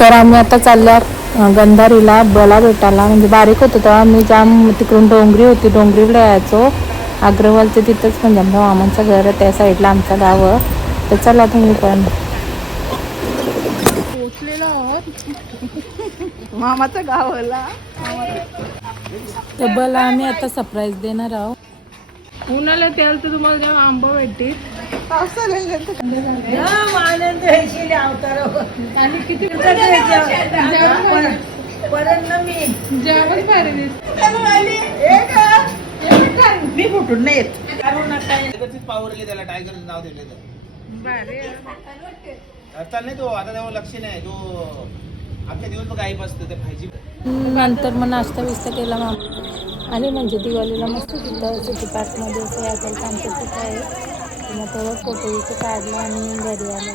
तर आम्ही आता चालल्या गंधारीला बला भेटायला. म्हणजे बारीक होतो तेव्हा मी जाम तिकडून डोंगरी होती, डोंगरीला यायचो. अग्रवालचं तिथंच म्हणजे आमच्या मामांचं घर त्या साईडला आमचं गाव. तर चला तुम्ही पण. पोचलेलो आहोत मामाचं गाव आला. तर बला आम्ही आता सरप्राईज देणार आहोत. उन्हाला त्याला तर तुम्हाला जेव्हा आंबा भेटतील आणि किती मी फुटून नाही येत. त्याला टायगरचं नाव दिलं नाही तो आता तेव्हा लक्ष नाही तो अख्ख्या दिवस बघ गायब असतं ते भाजी. नंतर मग नाश्ता बिस्ता केला आणि म्हणजे दिवाळीला मस्त तिथं सिटी पार्कमध्ये असं यायचं आमचं तिथं आहे. मग तेव्हा फोटो बिटो काढला आणि घरी आलो.